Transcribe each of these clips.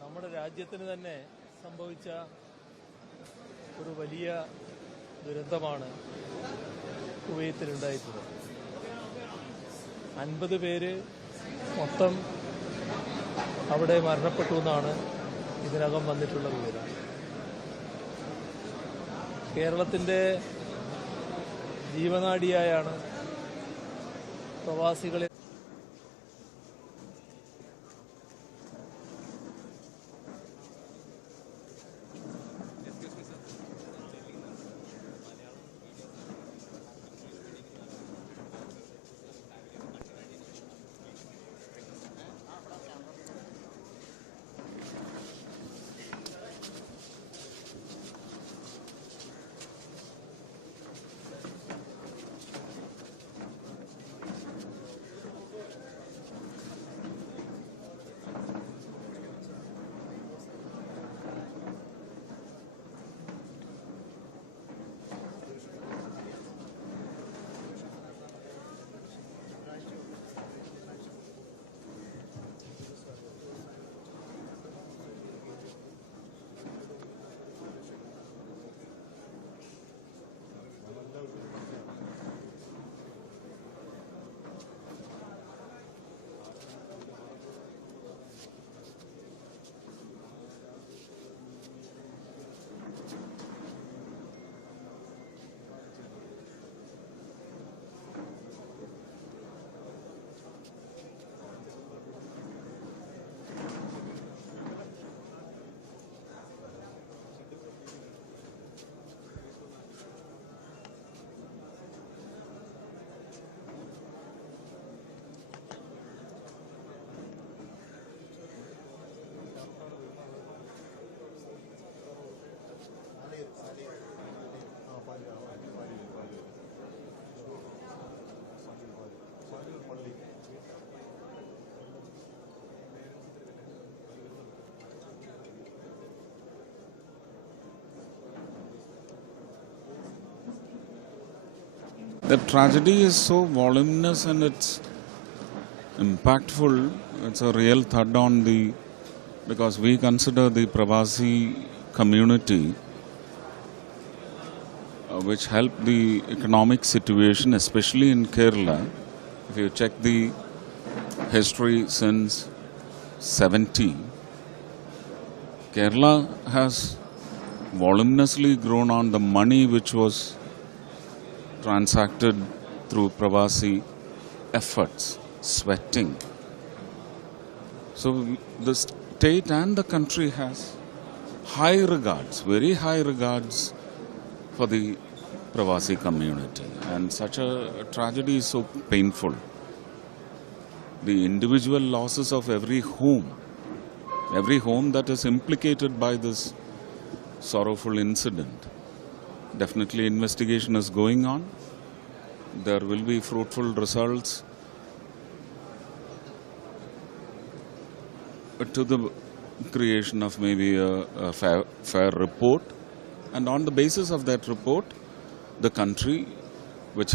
നമ്മുടെ രാജ്യത്തിന് തന്നെ സംഭവിച്ച ഒരു വലിയ ദുരന്തമാണ് കുവൈത്തിലുണ്ടായിട്ടുള്ളത്. അൻപത് പേര് മൊത്തം അവിടെ മരണപ്പെട്ടു എന്നാണ് ഇതിനകം വന്നിട്ടുള്ള വിവരം. കേരളത്തിന്റെ ജീവനാഡിയായാണ് പ്രവാസികളെ The tragedy is so voluminous and it's impactful. It's a real thud on the because we consider the Pravasi community, uh, which helped the economic situation, especially in Kerala. If you check the history since 70, Kerala has voluminously grown on the money which was transacted through Pravasi efforts, sweating. So the state and the country has high regards, very high regards for the Pravasi community. And such a tragedy is so painful. The individual losses of every home, every home that is implicated by this sorrowful incident. Definitely, investigation is going on. There will be fruitful results to the creation of maybe a, a fair, fair report. And on the basis of that report, the country, which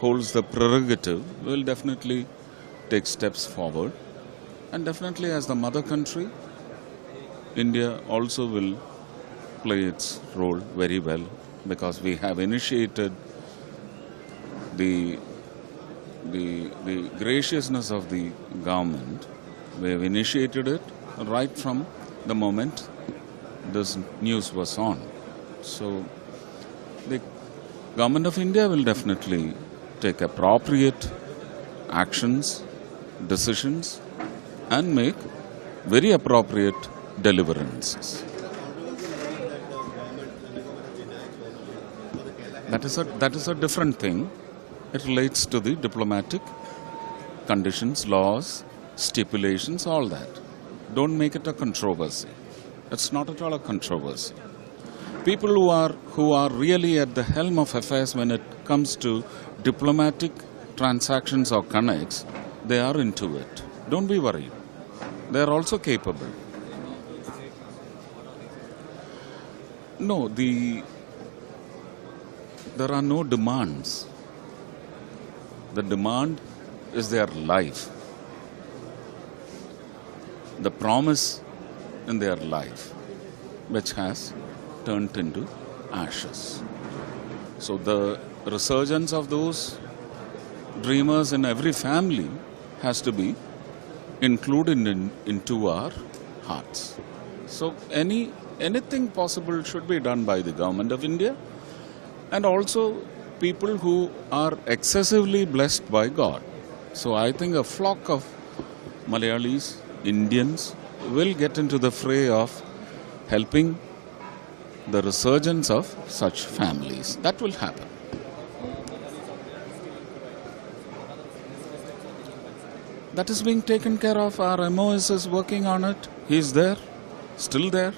holds the prerogative, will definitely take steps forward. And definitely, as the mother country, India also will play its role very well because we have initiated the, the, the graciousness of the government. We have initiated it right from the moment this news was on. So the government of India will definitely take appropriate actions, decisions, and make very appropriate deliverances. That is a that is a different thing. It relates to the diplomatic conditions, laws, stipulations, all that. Don't make it a controversy. It's not at all a controversy. People who are who are really at the helm of affairs when it comes to diplomatic transactions or connects, they are into it. Don't be worried. They are also capable. No, the there are no demands. The demand is their life. The promise in their life, which has turned into ashes. So the resurgence of those dreamers in every family has to be included in, into our hearts. So any anything possible should be done by the government of India and also people who are excessively blessed by God. So I think a flock of Malayalis, Indians will get into the fray of helping the resurgence of such families. That will happen. That is being taken care of. Our MOS is working on it. He's there, still there.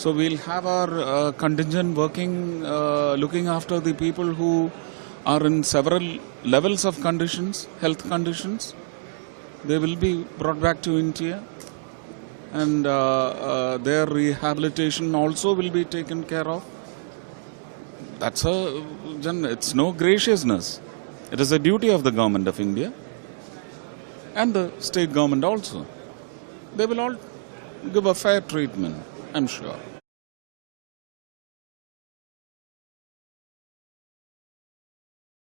So we'll have our uh, contingent working, uh, looking after the people who are in several levels of conditions, health conditions. They will be brought back to India, and uh, uh, their rehabilitation also will be taken care of. That's a, it's no graciousness. It is a duty of the government of India and the state government also. They will all give a fair treatment, I'm sure.